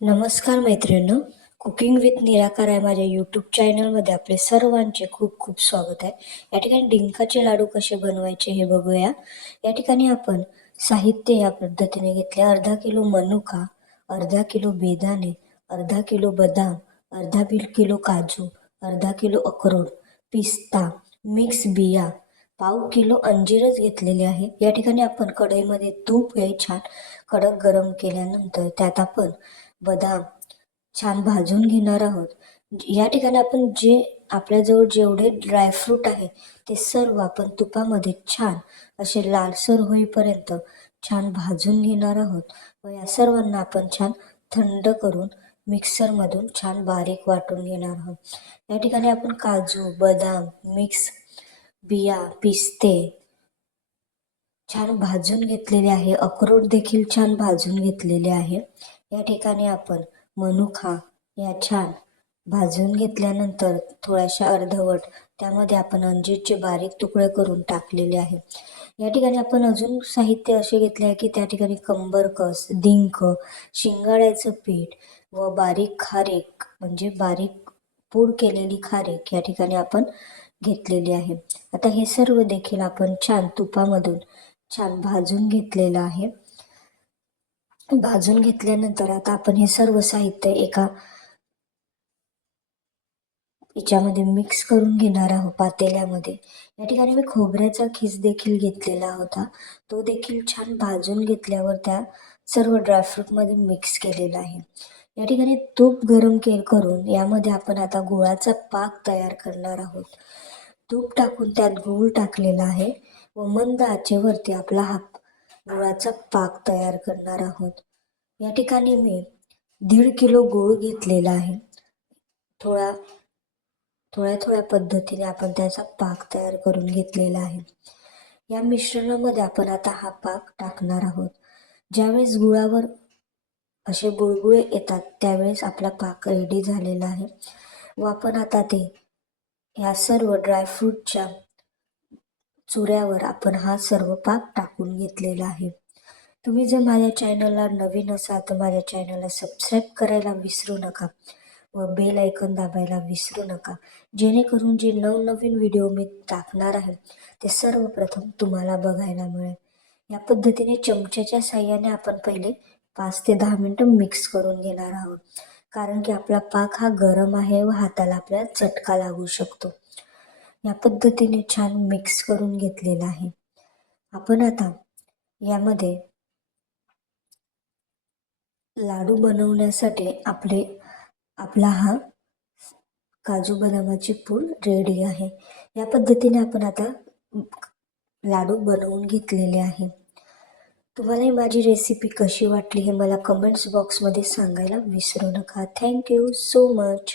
नमस्कार मैत्रिणींनो. Cooking with निराकार आहे माझ्या यूट्यूब चॅनलमध्ये आपले सर्वांचे खूप खूप स्वागत आहे. या ठिकाणी डिंकाचे लाडू कसे बनवायचे हे बघूया. या ठिकाणी आपण साहित्य या पद्धतीने घेतले. अर्धा किलो मनुका अर्धा किलो बेदाणे अर्धा किलो बदाम अर्धा किलो काजू अर्धा किलो अक्रोड पिस्ता मिक्स बिया पाव किलो अंजीरच घेतलेले आहे. या ठिकाणी आपण कढईमध्ये तूप हे छान. कडक गरम केल्यानंतर त्यात आपण बदाम छान भाजून घेणार आहोत. या ठिकाणी आपण जे आपल्याजवळ जेवढे ड्रायफ्रूट आहे ते सर्व आपण तुपामध्ये छान असे लालसर होईपर्यंत छान भाजून घेणार आहोत. व या सर्वांना आपण छान थंड करून मिक्सरमधून छान बारीक वाटून घेणार आहोत. या ठिकाणी आपण काजू बदाम मिक्स बिया पिस्ते छान भाजून घेतलेले आहे. अक्रोड देखील छान भाजून घेतलेले आहे. या ठिकाणी आपण मनुका या छान भाजून घेतल्यानंतर थोड्याशा अर्धवट त्यामध्ये आपण अंजीरचे बारीक तुकडे करून टाकलेले आहे. या ठिकाणी आपण अजून साहित्य असे घेतले आहे की त्या ठिकाणी कंबरकस डिंक शिंगाड्याचं पीठ व बारीक खारीक म्हणजे बारीक पूड केलेली खारीक या ठिकाणी आपण घेतलेली आहे. आता हे सर्व देखील आपण छान तुपामधून छान भाजून घेतलेलं आहे. भाजून घेतल्यानंतर आता आपण हे सर्व साहित्य एका याच्यामध्ये मिक्स करून घेणार आहोत पातेल्यामध्ये. या ठिकाणी मी खोबऱ्याचा खीस देखील घेतलेला होता. तो देखील छान भाजून घेतल्यावर त्या सर्व ड्रायफ्रूटमध्ये मिक्स केलेला आहे. या ठिकाणी तूप गरम के करून यामध्ये आपण आता गुळाचा पाक तयार करणार आहोत. तूप टाकून त्यात गूळ टाकलेला आहे व मंद आचेवरती आपला हा गुळाचा पाक तयार करणार आहोत. या ठिकाणी मी दीड किलो गुळ घेतलेला आहे. थोडा थोड्या थोड्या पद्धतीने आपण त्याचा पाक तयार करून घेतलेला आहे. या मिश्रणामध्ये आपण आता हा पाक टाकणार आहोत. ज्यावेळेस गुळावर असे गुळगुळे येतात त्यावेळेस आपला पाक रेडी झालेला आहे. व आपण आता ते ह्या सर्व ड्रायफ्रूटच्या चुऱ्यावर आपण हा सर्व पाक टाकून घेतलेला आहे. तुम्ही जर माझ्या चॅनलला नवीन असाल तर माझ्या चॅनलला सबस्क्राईब करायला विसरू नका व बेल ऐकन दाबायला विसरू नका. जेणेकरून जे नवनवीन व्हिडिओ मी टाकणार आहे ते सर्वप्रथम तुम्हाला बघायला मिळेल. या पद्धतीने चमच्याच्या साह्याने आपण पहिले पाच ते दहा मिनटं मिक्स करून घेणार आहोत. कारण की आपला पाक हा गरम आहे व हाताला आपल्याला चटका लागू शकतो. या पद्धतीने छान मिक्स करून घेतलेला आहे. आपण आता यामध्ये लाडू बनवण्यासाठी आपले आपला हा काजू बदामाची पूड रेडी आहे. या पद्धतीने आपण आता लाडू बनवून घेतलेले आहे. तुम्हाला ही माझी रेसिपी कशी वाटली हे मला कमेंट्स बॉक्समध्ये सांगायला विसरू नका. Thank you so much